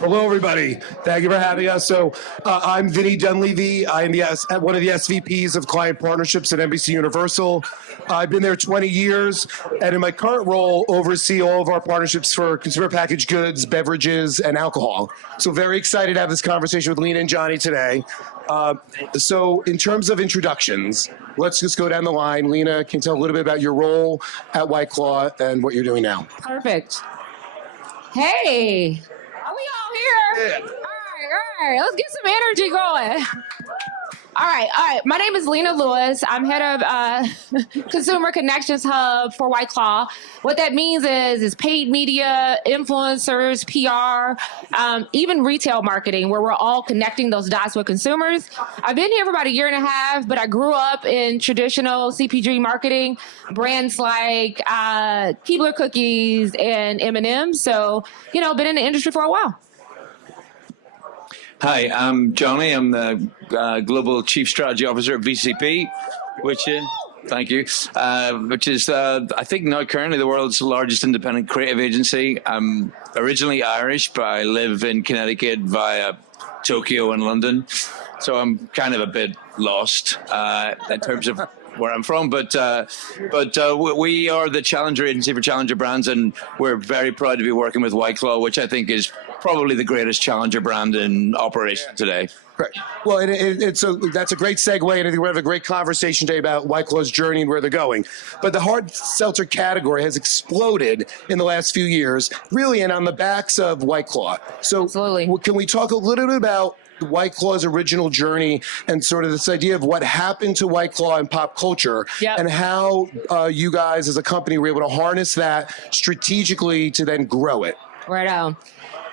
Hello, everybody. Thank you for having us. So I'm Vinnie Dunleavy. I'm one of the SVPs of Client Partnerships at NBCUniversal. I've been there 20 years, and in my current role, oversee all of our partnerships for consumer packaged goods, beverages, and alcohol. So very excited to have this conversation with Lena and Jonny today. So in terms of introductions, let's just go down the line. Lena, can you tell a little bit about your role at White Claw and what you're doing now? Perfect. Hey. Are we all here? Yeah. All right. Let's get some energy going. All right. My name is Lena Lewis. I'm head of Consumer Connections Hub for White Claw. What that means is paid media, influencers, PR, even retail marketing, where we're all connecting those dots with consumers. I've been here for about a year and a half, but I grew up in traditional CPG marketing, brands like Keebler Cookies and M&M's. So, been in the industry for a while. Hi, I'm Jonny. I'm the Global Chief Strategy Officer at VCCP, which is, thank you, which is, I think now currently the world's largest independent creative agency. I'm originally Irish, but I live in Connecticut via Tokyo and London. So I'm kind of a bit lost in terms of where I'm from, but we are the challenger agency for challenger brands, and we're very proud to be working with White Claw, which I think is probably the greatest challenger brand in operation today. Right. Well, so that's a great segue, and I think we're going to have a great conversation today about White Claw's journey and where they're going. But the hard seltzer category has exploded in the last few years, really, and on the backs of White Claw. So Absolutely. Can we talk a little bit about White Claw's original journey and sort of this idea of what happened to White Claw in pop culture, and how you guys as a company were able to harness that strategically to then grow it? Right on.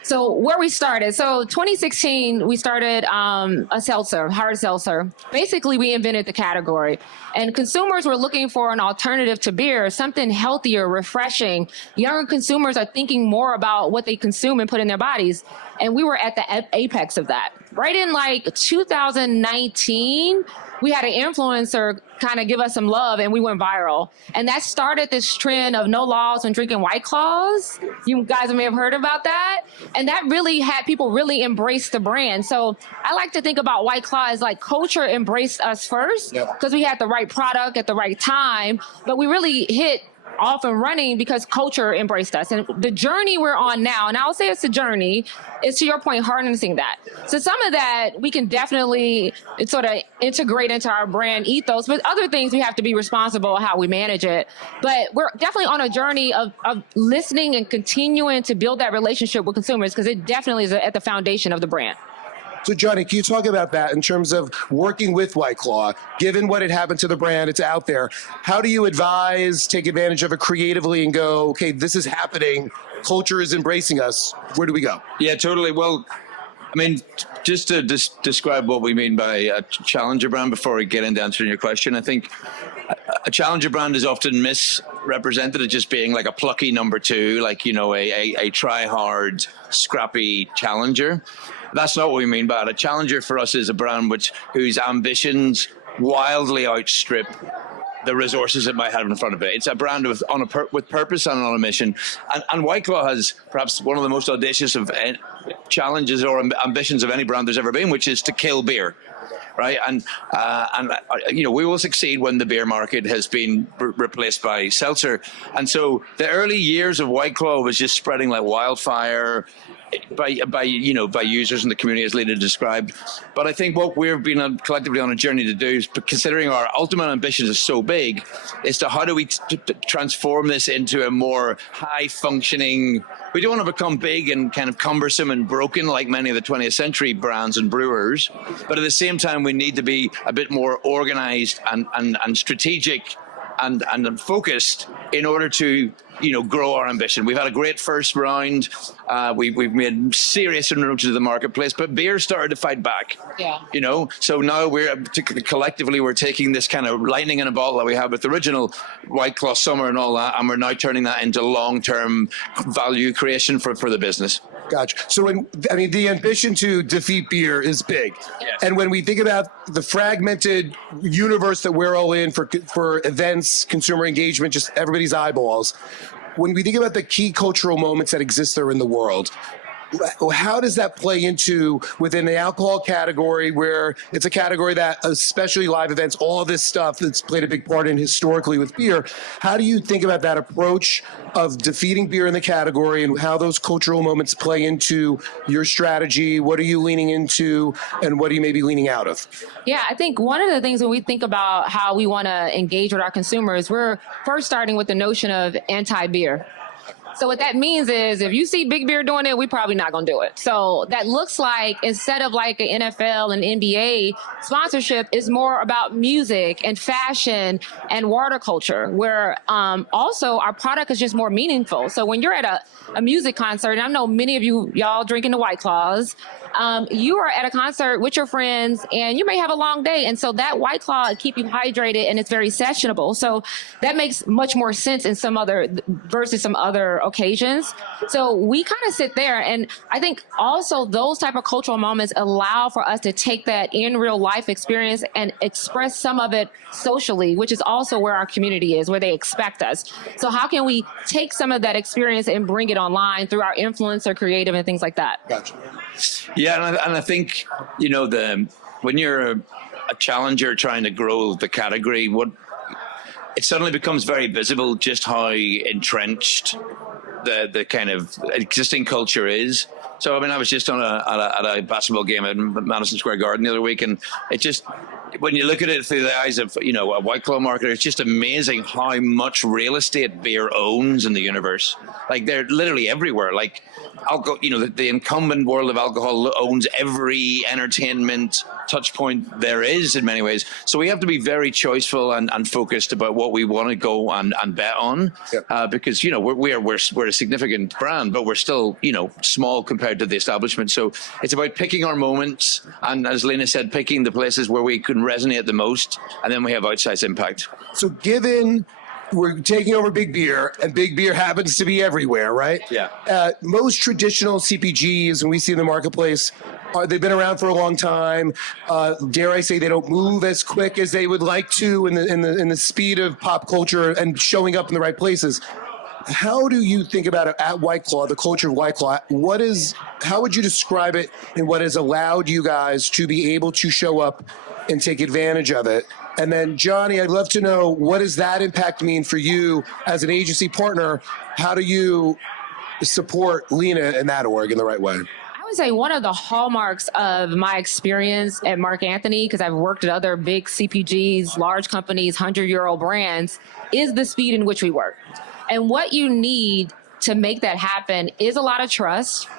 So where we started, 2016, we started a seltzer, hard seltzer. Basically, we invented the category. And consumers were looking for an alternative to beer, something healthier, refreshing. Younger consumers are thinking more about what they consume and put in their bodies. And we were at the apex of that. Right in like 2019, we had an influencer kind of give us some love, and we went viral. And that started this trend of no laws when drinking White Claws. You guys may have heard about that. And that really had people really embrace the brand. So I like to think about White Claw as like culture embraced us first, because we had the right product at the right time, but we really hit off and running because culture embraced us. And the journey we're on now, and I'll say it's a journey, is to your point, harnessing that. So some of that we can definitely sort of integrate into our brand ethos, but other things we have to be responsible how we manage it. But we're definitely on a journey of listening and continuing to build that relationship with consumers, because it definitely is at the foundation of the brand. So, Jonny, can you talk about that in terms of working with White Claw? Given what had happened to the brand, it's out there. How do you advise, take advantage of it creatively and go, okay, this is happening, culture is embracing us, where do we go? Yeah, totally. Well, I mean, just to describe what we mean by a challenger brand before we get into answering your question, I think a challenger brand is often misrepresented as just being like a plucky number two, like, a try-hard, scrappy challenger. That's not what we mean by it. A challenger for us is a brand whose ambitions wildly outstrip the resources it might have in front of it. It's a brand with purpose and on a mission. And White Claw has perhaps one of the most audacious of challenges or ambitions of any brand there's ever been, which is to kill beer. Right, and we will succeed when the beer market has been replaced by seltzer. And so the early years of White Claw was just spreading like wildfire by users in the community, as Lena described. But I think what we've been collectively on a journey to do is, considering our ultimate ambitions are so big, is to how do we transform this into a more high functioning. We don't want to become big and kind of cumbersome and broken like many of the 20th century brands and brewers, but at the same time we need to be a bit more organized and strategic and focused in order to grow our ambition. We've had a great first round. We've made serious inroads to the marketplace, but beer started to fight back. Yeah. So now collectively we're taking this kind of lightning in a bottle that we have with the original White Claw Summer and all that, and we're now turning that into long-term value creation for the business. Gotcha. So, the ambition to defeat beer is big. Yes. And when we think about the fragmented universe that we're all in for events, consumer engagement, just everybody's eyeballs, when we think about the key cultural moments that exist there in the world, how does that play into within the alcohol category, where it's a category that, especially live events, all of this stuff that's played a big part in historically with beer? How do you think about that approach of defeating beer in the category and how those cultural moments play into your strategy? What are you leaning into and what are you maybe leaning out of? Yeah, I think one of the things when we think about how we want to engage with our consumers, we're first starting with the notion of anti-beer. So what that means is if you see big beer doing it, we probably not going to do it. So that looks like instead of like an NFL and NBA sponsorship is more about music and fashion and water culture, where also our product is just more meaningful. So when you're at a music concert, and I know many of y'all drinking the White Claws, you are at a concert with your friends and you may have a long day. And so that White Claw keep you hydrated and it's very sessionable. So that makes much more sense in versus some other occasions. So we kind of sit there, and I think also those type of cultural moments allow for us to take that in real life experience and express some of it socially, which is also where our community is, where they expect us. So how can we take some of that experience and bring it online through our influencer creative and things like that? Gotcha. Yeah, and I think, when you're a challenger trying to grow the category, it suddenly becomes very visible just how entrenched the kind of existing culture is. So, I mean, I was just at a basketball game at Madison Square Garden the other week, and it just, when you look at it through the eyes of, a White Claw marketer, it's just amazing how much real estate beer owns in the universe. Like, they're literally everywhere. Like, alcohol, the incumbent world of alcohol owns every entertainment touch point there is in many ways. So we have to be very choiceful and focused about what we want to go and bet on. Yep. Because, we're a significant brand, but we're still, small compared to the establishment. So it's about picking our moments. And as Lena said, picking the places where we can resonate the most. And then we have outsized impact. So given we're taking over big beer, and big beer happens to be everywhere, right? Yeah. Most traditional CPGs, when we see in the marketplace, they've been around for a long time. Dare I say, they don't move as quick as they would like to in the speed of pop culture and showing up in the right places. How do you think about it at White Claw, the culture of White Claw? How would you describe it and what has allowed you guys to be able to show up and take advantage of it? And then, Jonny, I'd love to know, what does that impact mean for you as an agency partner? How do you support Lena and that org in the right way? I would say one of the hallmarks of my experience at Mark Anthony, because I've worked at other big CPGs, large companies, 100-year-old brands, is the speed in which we work. And what you need to make that happen is a lot of trust,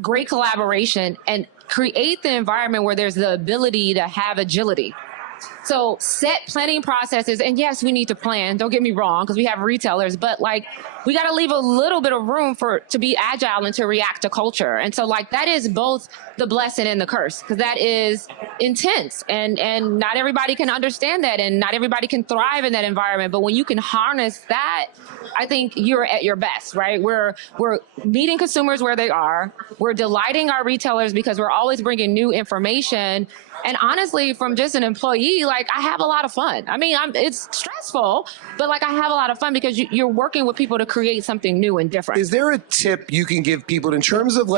great collaboration, and create the environment where there's the ability to have agility. So set planning processes, and yes, we need to plan, don't get me wrong, because we have retailers, but we got to leave a little bit of room to be agile and to react to culture. And so that is both the blessing and the curse, because that is intense, and not everybody can understand that, and not everybody can thrive in that environment. But when you can harness that, I think you're at your best, right? We're meeting consumers where they are. We're delighting our retailers because we're always bringing new information. And honestly, from just an employee, I have a lot of fun. I mean, it's stressful, but I have a lot of fun because you're working with people to create something new and different. Is there a tip you can give people in terms of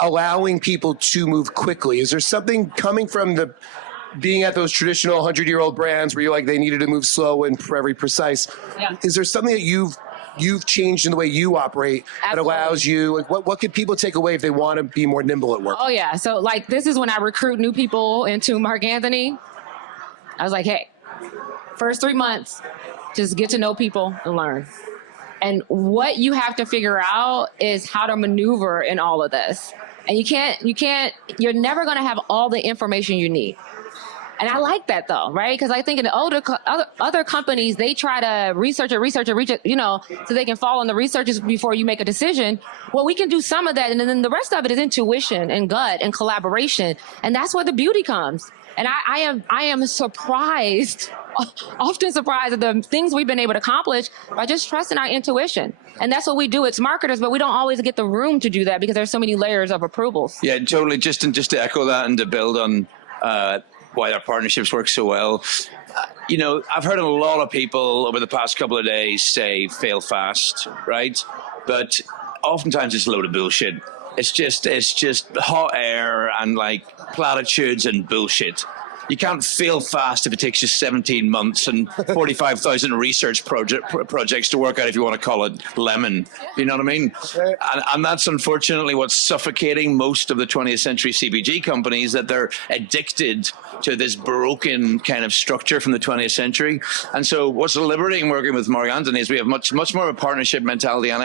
allowing people to move quickly? Is there something coming from being at those traditional 100-year-old brands where you're they needed to move slow and very precise? Yeah. Is there something that you've changed in the way you operate that allows you, what could people take away if they want to be more nimble at work? Oh yeah. So this is when I recruit new people into Mark Anthony. I was hey, first 3 months, just get to know people and learn. And what you have to figure out is how to maneuver in all of this. And you're never going to have all the information you need. And I like that though, right? Because I think in the other companies, they try to research it, so they can fall on the researches before you make a decision. Well, we can do some of that. And then the rest of it is intuition and gut and collaboration. And that's where the beauty comes. And I am surprised, often surprised at the things we've been able to accomplish by just trusting our intuition. And that's what we do. It's marketers, but we don't always get the room to do that because there's so many layers of approvals. Yeah, totally. Just to echo that and to build on why our partnerships work so well. I've heard a lot of people over the past couple of days say fail fast, right? But oftentimes it's a load of bullshit. It's just hot air and like platitudes and bullshit. You can't fail fast if it takes you 17 months and 45,000 research projects to work out if you want to call it lemon. You know what I mean? And that's unfortunately what's suffocating most of the 20th century CPG companies, that they're addicted to this broken kind of structure from the 20th century. And so what's liberating working with Mark Anthony is we have much more of a partnership mentality, and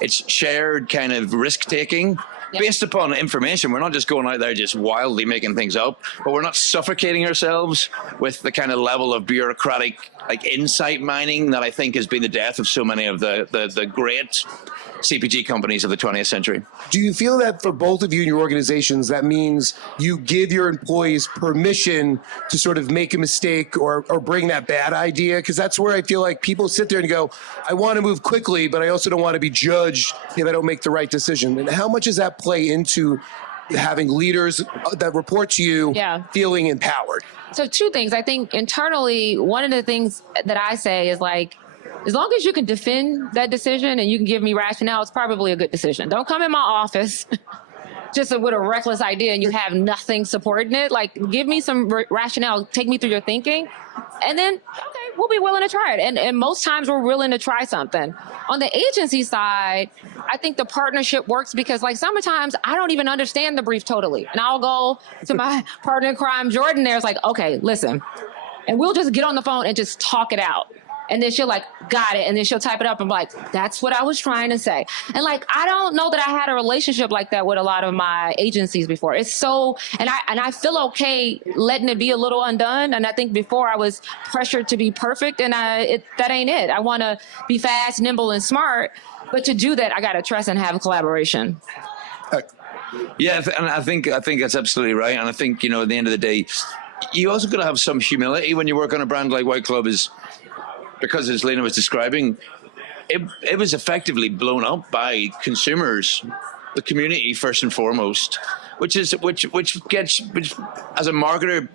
it's shared kind of risk taking. Based upon information. We're not just going out there just wildly making things up, but we're not suffocating ourselves with the kind of level of bureaucratic like insight mining that I think has been the death of so many of the great CPG companies of the 20th century. Do you feel that for both of you in your organizations, that means you give your employees permission to sort of make a mistake or bring that bad idea? Because that's where I feel like people sit there and go, I want to move quickly, but I also don't want to be judged if I don't make the right decision. And how much does that play into having leaders that report to you feeling empowered? So two things. I think internally, one of the things that I say is like, as long as you can defend that decision and you can give me rationale, it's probably a good decision. Don't come in my office just with a reckless idea and you have nothing supporting it. Like, give me some rationale, take me through your thinking, and then, okay, we'll be willing to try it. And most times we're willing to try something. On the agency side, I think the partnership works because like sometimes I don't even understand the brief totally. And I'll go to my partner in crime, Jordan, there's like, okay, listen, and we'll just get on the phone and just talk it out. And then she'll like, got it. And then she'll type it up. I'm like, that's what I was trying to say. And like, I don't know that I had a relationship like that with a lot of my agencies before. It's so, and I feel okay letting it be a little undone. And I think before I was pressured to be perfect, and that ain't it. I want to be fast, nimble, and smart. But to do that, I got to trust and have collaboration. Yeah, and I think that's absolutely right. And I think, at the end of the day, you also got to have some humility when you work on a brand like White Club, because as Lena was describing, it was effectively blown up by consumers, the community first and foremost, which as a marketer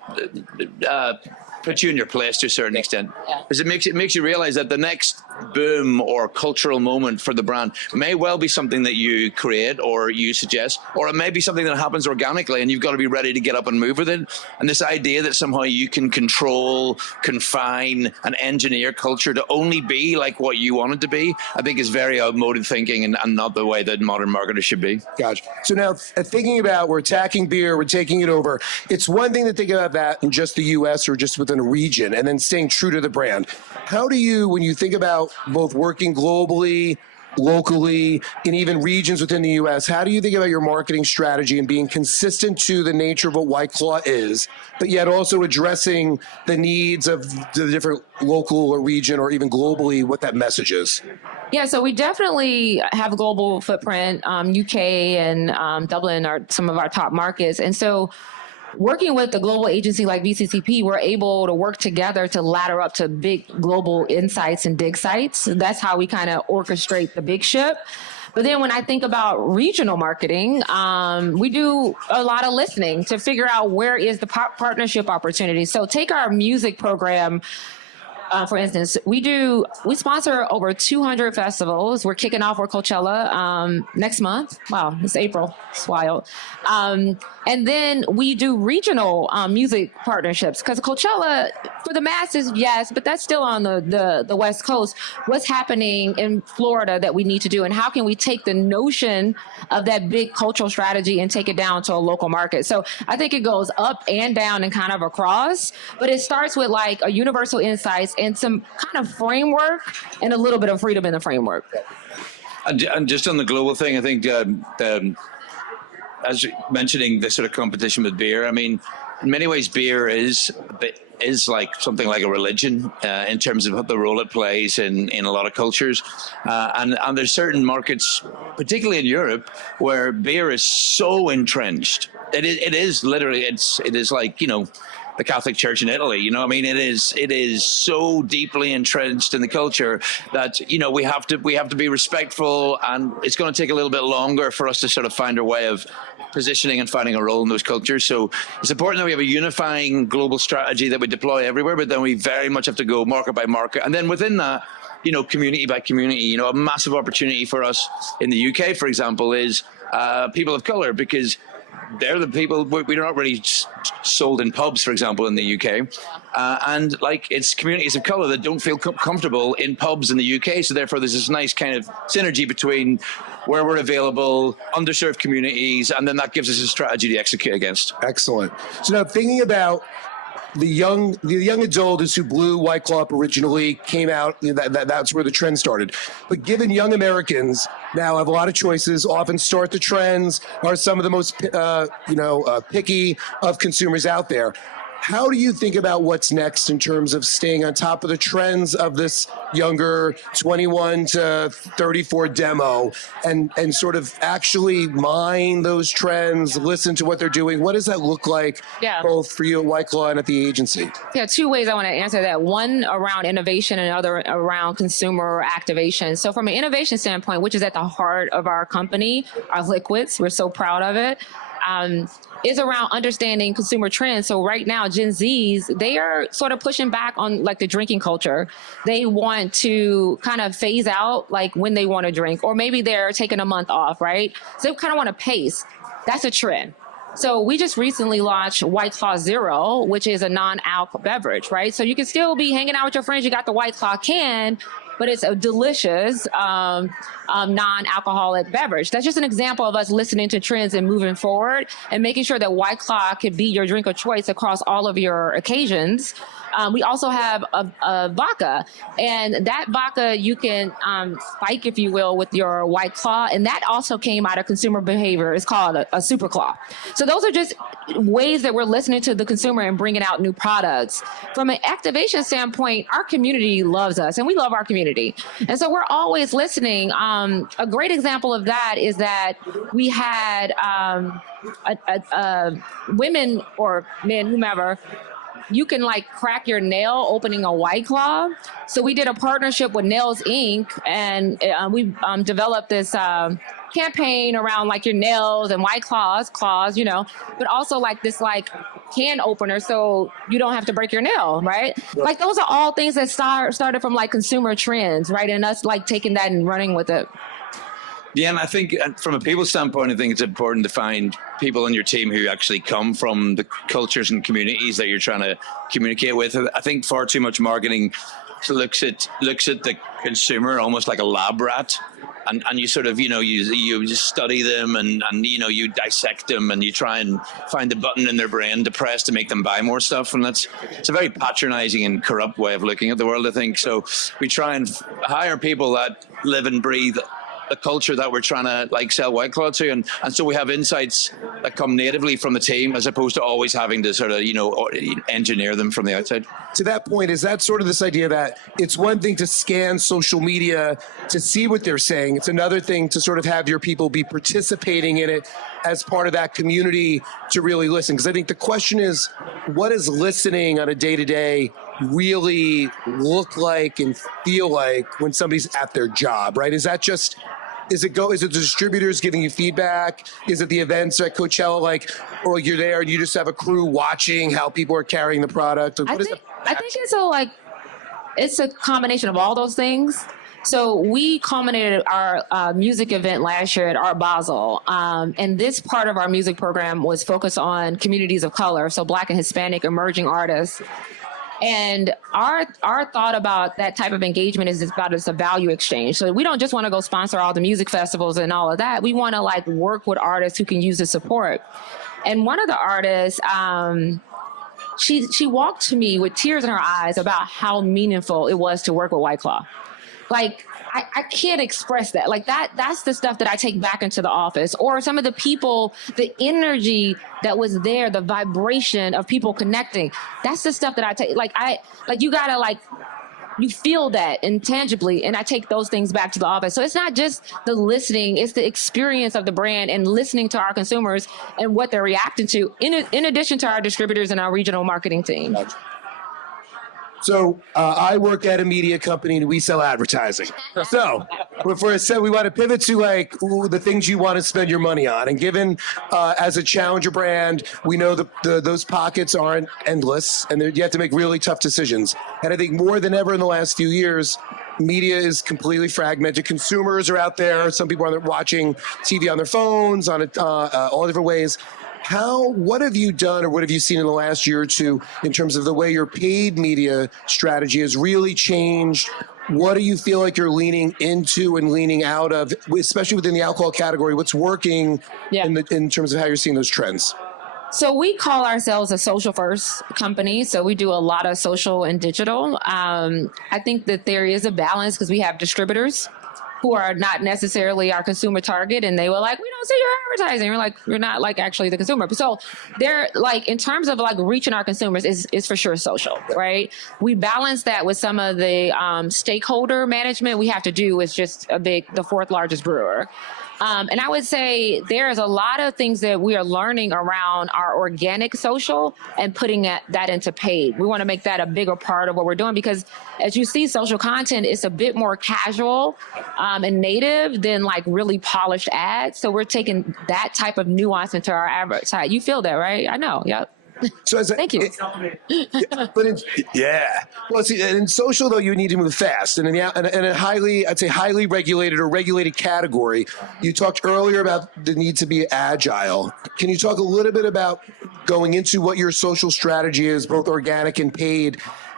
puts you in your place to a certain extent, because it makes you realize that the next boom or cultural moment for the brand may well be something that you create or you suggest, or it may be something that happens organically, and you've got to be ready to get up and move with it. And this idea that somehow you can control, confine, and engineer culture to only be like what you want it to be, I think is very outmoded thinking and not the way that modern marketers should be. Gotcha. So now thinking about, we're attacking beer, we're taking it over. It's one thing to think about that in just the US or just within a region, and then staying true to the brand. How do you, when you think about both working globally, locally, and even regions within the US, how do you think about your marketing strategy and being consistent to the nature of what White Claw is, but yet also addressing the needs of the different local or region or even globally, what that message is? Yeah, so we definitely have a global footprint. UK and Dublin are some of our top markets. And so working with a global agency like VCCP, we're able to work together to ladder up to big global insights and dig sites. That's how we kind of orchestrate the big ship. But then when I think about regional marketing, we do a lot of listening to figure out where is the partnership opportunity. So take our music program. For instance, we sponsor over 200 festivals. We're kicking off for Coachella next month. Wow, it's April. It's wild. And then we do regional music partnerships, because Coachella, for the masses, yes, but that's still on the West Coast. What's happening in Florida that we need to do, and how can we take the notion of that big cultural strategy and take it down to a local market? So I think it goes up and down and kind of across, but it starts with like a universal insights and some kind of framework and a little bit of freedom in the framework. And just on the global thing, I think as you're mentioning the sort of competition with beer, I mean, in many ways, beer is like something like a religion in terms of the role it plays in a lot of cultures. And there's certain markets, particularly in Europe, where beer is so entrenched. It is literally, it is like, the Catholic Church in Italy, I mean, it is so deeply entrenched in the culture that, we have to be respectful, and it's going to take a little bit longer for us to sort of find our way of positioning and finding a role in those cultures. So it's important that we have a unifying global strategy that we deploy everywhere, but then we very much have to go market by market. And then within that, community by community. A massive opportunity for us in the UK, for example, is people of color, because they're the people we're not really sold in pubs, for example, in the UK, and it's communities of color that don't feel comfortable in pubs in the UK. So therefore, there's this nice kind of synergy between where we're available, underserved communities, and then that gives us a strategy to execute against. Excellent. So now thinking about the young adult who blew White Claw up originally, came out, that's where the trend started. But given young Americans now have a lot of choices, often start the trends, are some of the most picky of consumers out there. How do you think about what's next in terms of staying on top of the trends of this younger 21 to 34 demo and sort of actually mine those trends, listen to what they're doing? What does that look like both for you at White Claw and at the agency? Yeah, two ways I want to answer that. One around innovation and other around consumer activation. So from an innovation standpoint, which is at the heart of our company, our liquids, we're so proud of it. Is around understanding consumer trends. So right now, Gen Zs, they are sort of pushing back on the drinking culture. They want to kind of phase out when they want to drink, or maybe they're taking a month off, right? So they kind of want to pace. That's a trend. So we just recently launched White Claw Zero, which is a non-alc beverage, right? So you can still be hanging out with your friends. You got the White Claw can, but it's a delicious non-alcoholic beverage. That's just an example of us listening to trends and moving forward and making sure that White Claw could be your drink of choice across all of your occasions. We also have a vodka, and that vodka you can spike, if you will, with your White Claw, and that also came out of consumer behavior. It's called a Super Claw. So those are just ways that we're listening to the consumer and bringing out new products. From an activation standpoint, our community loves us, and we love our community. And so we're always listening. A great example of that is that we had women or men, whomever, you can crack your nail opening a White Claw. So we did a partnership with Nails Inc. and we developed this campaign around your nails and White claws, but also this can opener so you don't have to break your nail, right? Those are all things that started from consumer trends, right? And us taking that and running with it. Yeah, and I think from a people standpoint, I think it's important to find people on your team who actually come from the cultures and communities that you're trying to communicate with. I think far too much marketing looks at the consumer almost like a lab rat, and you sort of you just study them and you dissect them and you try and find the button in their brain to press to make them buy more stuff, and it's a very patronizing and corrupt way of looking at the world, I think. So we try and hire people that live and breathe the culture that we're trying to sell White Claw to, and so we have insights that come natively from the team as opposed to always having to sort of engineer them from the outside. To that point, is that sort of this idea that it's one thing to scan social media to see what they're saying, it's another thing to sort of have your people be participating in it as part of that community to really listen? Because I think the question is, what is listening on a day-to-day really look like and feel like when somebody's at their job, right? Is it the distributors giving you feedback? Is it the events at Coachella, or you're there and you just have a crew watching how people are carrying the product? I think it's a combination of all those things. So we culminated our music event last year at Art Basel, and this part of our music program was focused on communities of color, so Black and Hispanic emerging artists. And our thought about that type of engagement is it's a value exchange. So we don't just want to go sponsor all the music festivals and all of that. We want to work with artists who can use the support. And one of the artists, she walked to me with tears in her eyes about how meaningful it was to work with White Claw. I can't express that. That's the stuff that I take back into the office, or some of the people, the energy that was there, the vibration of people connecting. That's the stuff that I take. You gotta you feel that intangibly, and I take those things back to the office. So it's not just the listening, it's the experience of the brand and listening to our consumers and what they're reacting to, in addition to our distributors and our regional marketing team. So I work at a media company and we sell advertising. So before I said we want to pivot to the things you want to spend your money on. And given as a challenger brand, we know those pockets aren't endless and you have to make really tough decisions. And I think more than ever in the last few years, media is completely fragmented. Consumers are out there. Some people are watching TV on their phones, on all different ways. What have you done, or what have you seen in the last year or two in terms of the way your paid media strategy has really changed? What do you feel like you're leaning into and leaning out of, especially within the alcohol category? What's working in terms of how you're seeing those trends? So we call ourselves a social first company. So we do a lot of social and digital. I think that there is a balance because we have distributors who are not necessarily our consumer target, and they were like, we don't see your advertising. We're like, you're not like actually the consumer. So they're like, in terms of like reaching our consumers is for sure social, right? We balance that with some of the stakeholder management we have to do as just the fourth largest brewer. And I would say there's a lot of things that we are learning around our organic social and putting that into paid. We want to make that a bigger part of what we're doing because as you see social content, it's a bit more casual and native than like really polished ads. So we're taking that type of nuance into our advertising. You feel that, right? I know. Yep. So thank you. Well, see, in social though, you need to move fast, and in a highly regulated or regulated category, you talked earlier about the need to be agile. Can you talk a little bit about going into what your social strategy is, both organic and paid,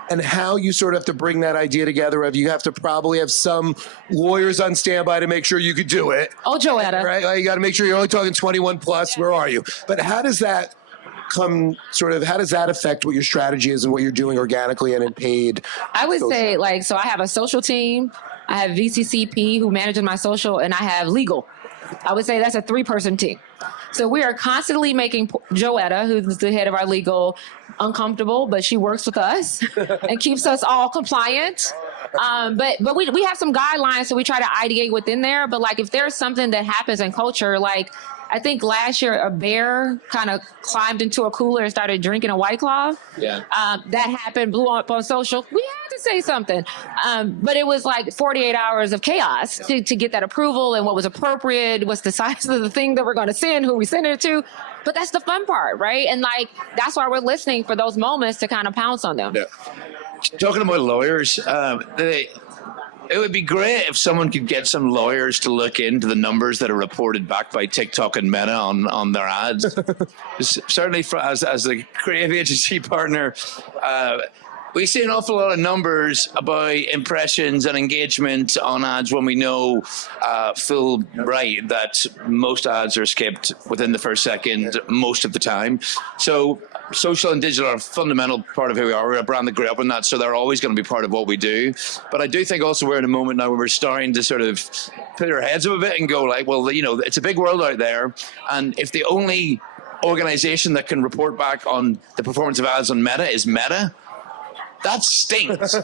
and how you sort of have to bring that idea together of you have to probably have some lawyers on standby to make sure you could do it. Oh, Joetta. Right? Like, you got to make sure you're only talking 21 plus. Where are you? But how does that how does that affect what your strategy is and what you're doing organically and in paid? I would say so I have a social team, I have VCCP who manages my social, and I have legal. I would say that's a 3-person team. So we are constantly making Joetta, who's the head of our legal, uncomfortable, but she works with us and keeps us all compliant. But we have some guidelines, so we try to ideate within there. But like if there's something that happens in culture, like I think last year a bear kind of climbed into a cooler and started drinking a White Claw. Yeah. That happened, blew up on social. We had to say something. But it was like 48 hours of chaos to get that approval and what was appropriate, what's the size of the thing that we're going to send, who we send it to. But that's the fun part, right? And like that's why we're listening for those moments to kind of pounce on them. Yeah. Talking about lawyers, it would be great if someone could get some lawyers to look into the numbers that are reported back by TikTok and Meta on their ads. Certainly, as the creative agency partner, we see an awful lot of numbers about impressions and engagement on ads when we know full right that most ads are skipped within the first second most of the time. So social and digital are a fundamental part of who we are. We're a brand that grew up in that, so they're always going to be part of what we do. But I do think also we're in a moment now where we're starting to sort of put our heads up a bit and go like, well, you know, it's a big world out there. And if the only organization that can report back on the performance of ads on Meta is Meta, that stinks.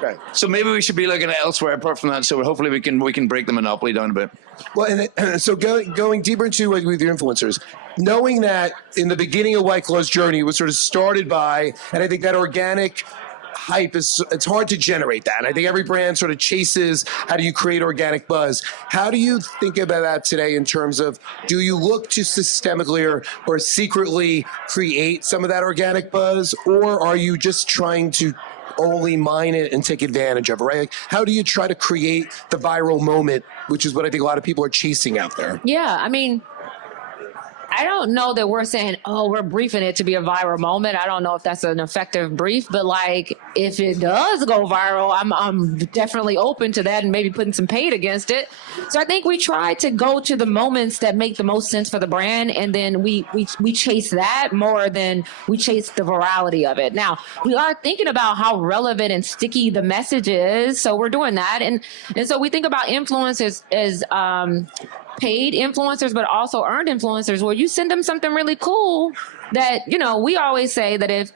Right. So maybe we should be looking at elsewhere apart from that. So hopefully we can break the monopoly down a bit. Well, and so going deeper into with your influencers, knowing that in the beginning of White Claw's journey, it was sort of started by, and I think that organic hype it's hard to generate that. And I think every brand sort of chases how do you create organic buzz. How do you think about that today in terms of do you look to systemically or secretly create some of that organic buzz, or are you just trying to only mine it and take advantage of it, right? Like, how do you try to create the viral moment, which is what I think a lot of people are chasing out there? Yeah, I mean, I don't know that we're saying, oh, we're briefing it to be a viral moment. I don't know if that's an effective brief, but like if it does go viral, I'm definitely open to that and maybe putting some paid against it. So I think we try to go to the moments that make the most sense for the brand, and then we chase that more than we chase the virality of it. Now, we are thinking about how relevant and sticky the message is, so we're doing that. And so we think about influencers as paid influencers, but also earned influencers, where you send them something really cool that, you know, we always say that if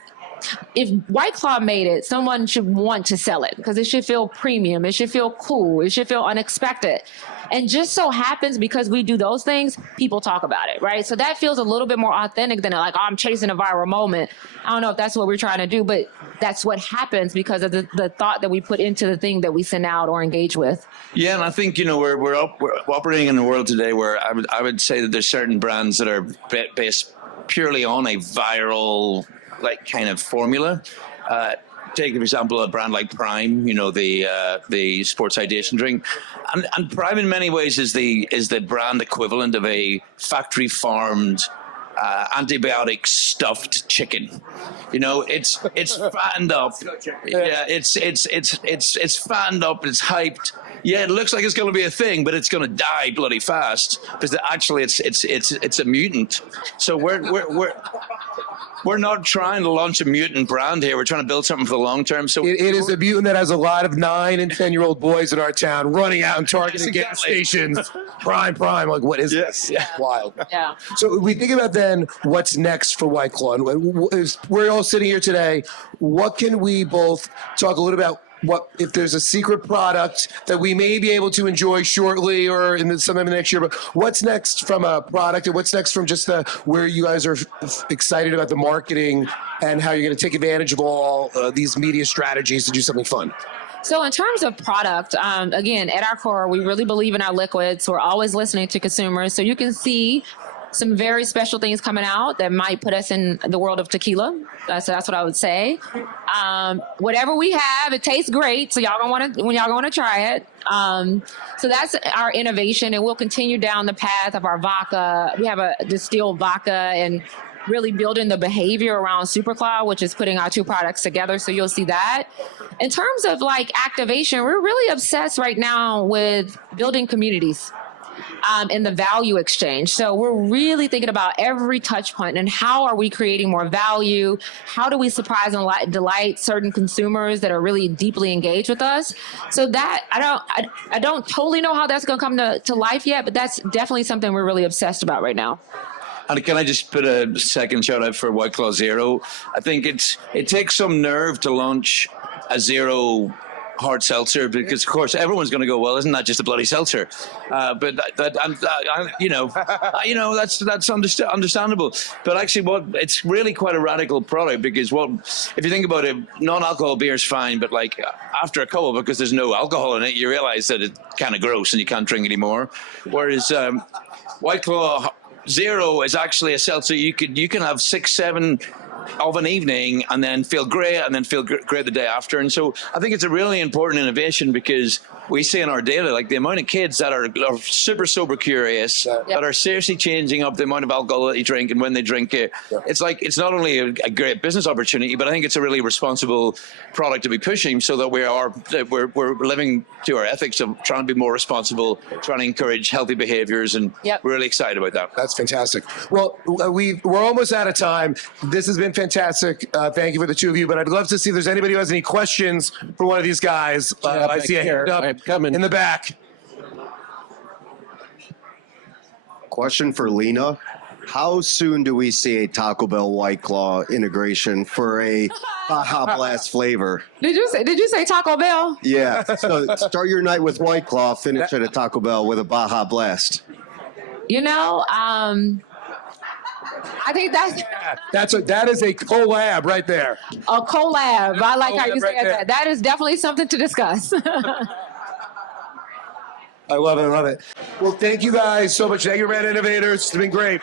White Claw made it, someone should want to sell it because it should feel premium. It should feel cool. It should feel unexpected. And just so happens because we do those things, people talk about it, right? So that feels a little bit more authentic than like, oh, I'm chasing a viral moment. I don't know if that's what we're trying to do, but that's what happens because of the thought that we put into the thing that we send out or engage with. Yeah, and I think, you know, we're operating in a world today where I would say that there's certain brands that are based purely on a viral like kind of formula. take, for example, a brand like Prime, you know, the sports hydration drink, and Prime in many ways is the brand equivalent of a factory farmed antibiotic stuffed chicken. You know, it's fattened up. Yeah, it's fattened up. It's hyped. Yeah, it looks like it's going to be a thing, but it's going to die bloody fast because actually it's a mutant. So we're not trying to launch a mutant brand here. We're trying to build something for the long term. So it is a mutant that has a lot of 9 and 10-year-old boys in our town running out and targeting gas stations. Prime. Like, what is this? Yeah. Wild. Yeah. So we think about then what's next for White Claw. And we're all sitting here today. What can we both talk a little about? What if there's a secret product that we may be able to enjoy shortly or sometime in the next year? But what's next from a product, and what's next from just where you guys are excited about the marketing and how you're going to take advantage of all these media strategies to do something fun? So in terms of product, again, at our core, we really believe in our liquids. We're always listening to consumers. So you can see some very special things coming out that might put us in the world of tequila. That's what I would say. Whatever we have, it tastes great. So y'all gonna want to try it. So that's our innovation, and we'll continue down the path of our vodka. We have a distilled vodka and really building the behavior around SuperCloud, which is putting our two products together. So you'll see that. In terms of like activation, we're really obsessed right now with building communities. In the value exchange. So we're really thinking about every touch point and how are we creating more value? How do we surprise and delight certain consumers that are really deeply engaged with us? So that I don't totally know how that's going to come to life yet, but that's definitely something we're really obsessed about right now. And can I just put a second shout out for White Claw Zero? I think it takes some nerve to launch a zero hard seltzer because, of course, everyone's going to go, well, isn't that just a bloody seltzer? But that's understandable. But actually, it's really quite a radical product because if you think about it, non-alcohol beer is fine, but like after a couple, because there's no alcohol in it, you realize that it's kind of gross and you can't drink anymore. Whereas White Claw Zero is actually a seltzer you can have 6, 7 of an evening and then feel great and then feel great the day after. And so I think it's a really important innovation because we see in our data, like the amount of kids that are super sober curious, that are seriously changing up the amount of alcohol that they drink and when they drink it. It's like, it's not only a great business opportunity, but I think it's a really responsible product to be pushing so that we're living to our ethics of trying to be more responsible, trying to encourage healthy behaviors, and we're really excited about that. That's fantastic. Well, we're almost out of time. This has been fantastic. Thank you for the two of you, but I'd love to see if there's anybody who has any questions for one of these guys. I see a hand up in the back. Question for Lena. How soon do we see a Taco Bell White Claw integration for a Baja Blast flavor? Did you say Taco Bell? Yeah. So start your night with White Claw, finish at a Taco Bell with a Baja Blast. You know, I think that is a collab right there. A collab. I like how you Right say there. that. That is definitely something to discuss. I love it. Well, thank you guys so much. Thank you, Red Innovators. It's been great.